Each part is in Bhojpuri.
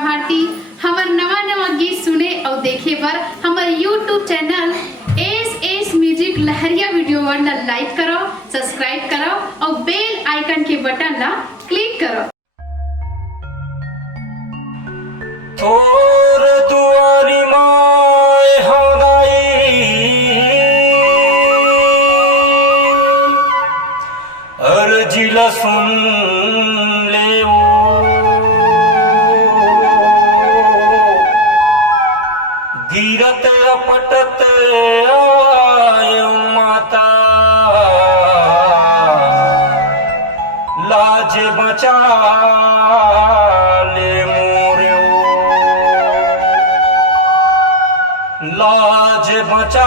भारती। हमार नवा नवा गीत सुने और देखे पर हमारे YouTube चैनल एस म्यूजिक लहरिया वीडियो वन लाइक करो, सब्सक्राइब करो और बेल आइकन के बटन ला क्लिक करो। तोर दुआरी माए हौदाई अर्जिला सुन ले गिरत अपटत आय माता लाज बचा लाज बचा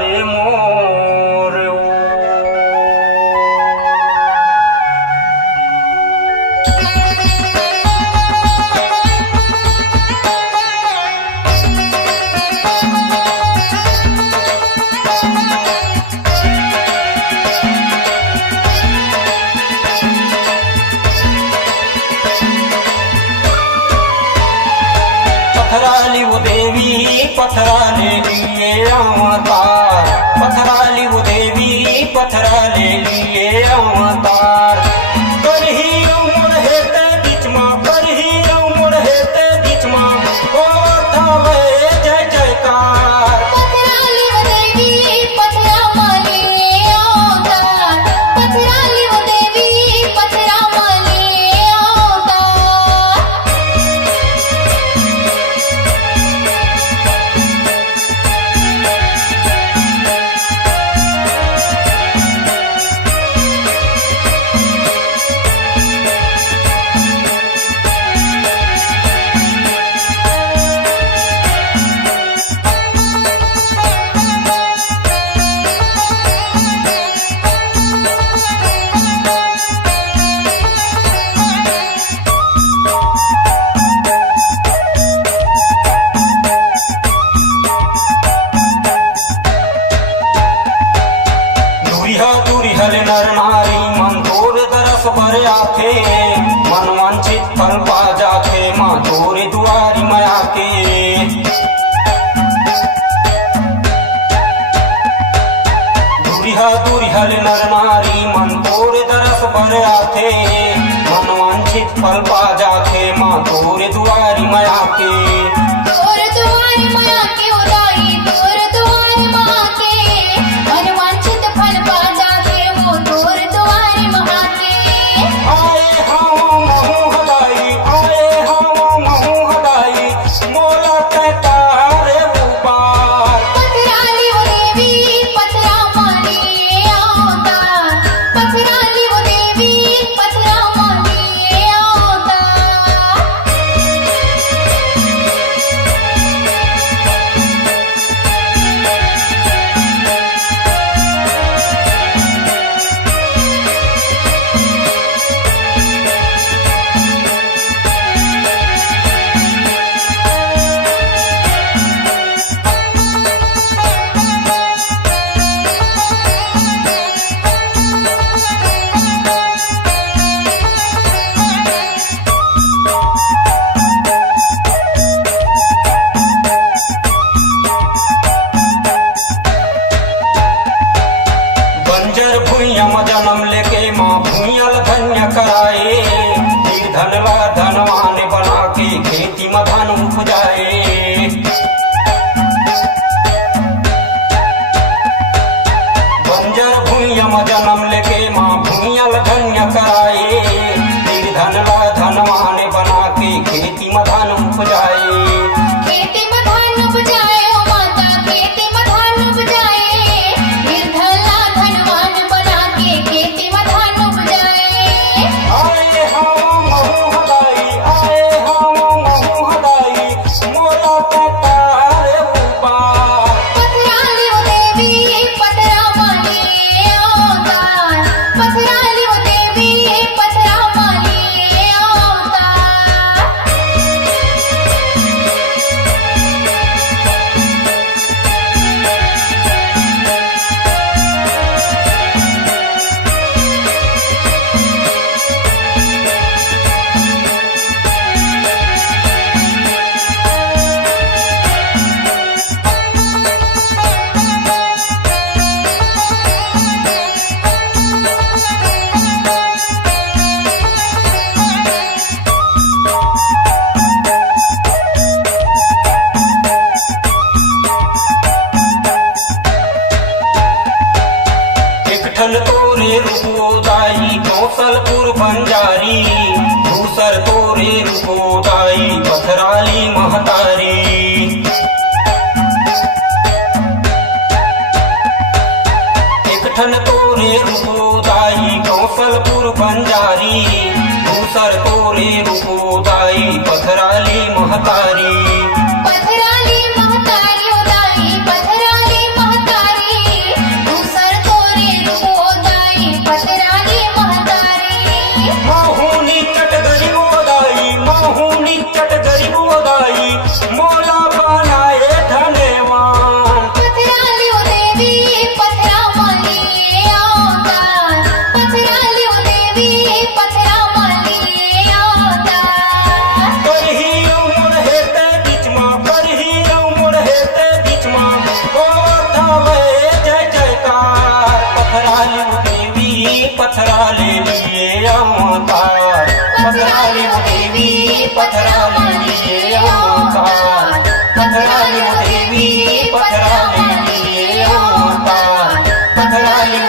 ले मोर। पथराली वो देवी पथरा ले लिए अवतार, पथराली वो देवी पथरा ले लिए अवतार। करही उमड़ हेते बीच मां, करही उमड़ हेते बीच मां, ओ थावे जय जयकार। पथराली वो देवी पथरा माले अवतार, पथराली वो देवी पथरा माले अवतार। नर नारी मन तोरे दरस पर आके, मन वांछित फल पा जाके, माँ तोरे दुआरी में आके। दूरिहा नर नारी मन तोरे दरस पर आके, मन वांछित फल पा जाके, माँ तोरे दुआरी में आके। तोर दुआरी में आके उदाई, तोर दुआरी में आके, मन वांछित फल पा जाके, वो तोर दुआरी में आके। आए हम महू हदाई, आए हम महू हदाई, मोला ते तारे उबार। पथराली वो देवी पथरा माले अवतार, पथराली वो देवी पथरा माले अवतार। बंजर भूइया में जन्म लेके माँ भूइया धन्य कराए, धनवा धनवान बना के खेती में धन उपजाए। बंजर भूइया में जन्म लेके माँ भूइया धन्य कराए, धनवा धनवान बना के खेती में धन उपजाए। खेती में धान उपजाए ओ माता, खेती में धान उपजाए, निर्धला धनवान बना के खेती में धान उपजाए। आए हम महू हदाई, आए हम महू हदाई, मोला रुपोदाई पथराली महतारी। एक ठन तोरे रुपोदाई कौशलपुर बंजारी, दूसर तोरे रुपोदाई पथराली महतारी। पथराली महतारी उदाई पथराली महतारी, दूसर तोरे रुपोदाई पथराली महतारी। मोहूनी चट गरीब उदाई मोहूनी चट गरीब उदाई, मोला बनाए धनवान। पथराली देवी पथरा माली अवतार, पथराली देवी पथरा माली अवतार। करही उमर हेते बीच मां करही उमर हेते बीच मां, ओठावे जय जयकार। पथराली देवी पथराली लिए अवतार, पथराली देवी पथराली लिए अवतार, पथराली देवी पथराली लिए अवतार, पथराली